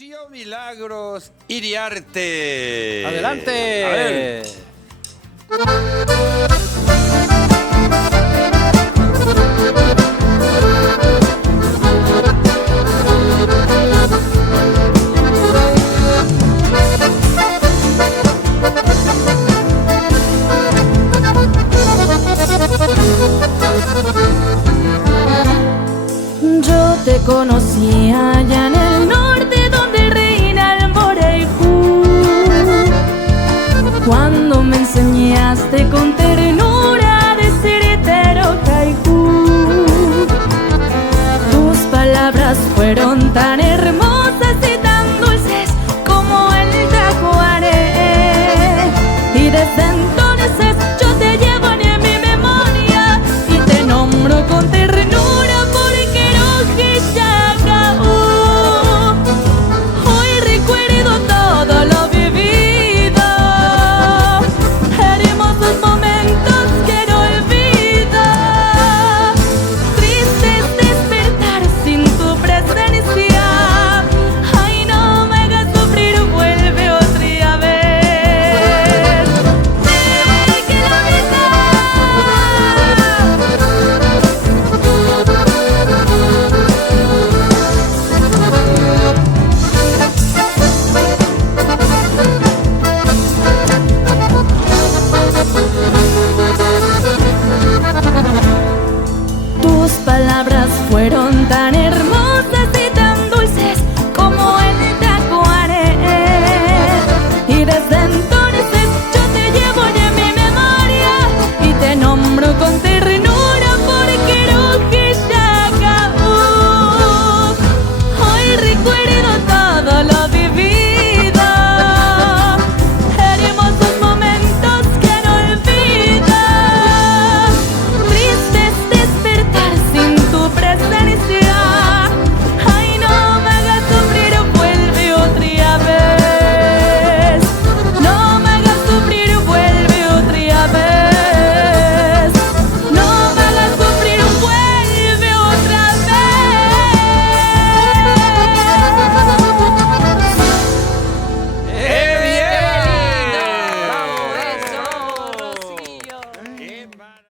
Rocío Milagros Iriarte. ¡Adelante! A ver. Yo te conocí allá en el norte donde reina el Morejú, cuando me enseñaste con ternura a decir Terocaijú. Tus palabras fueron tan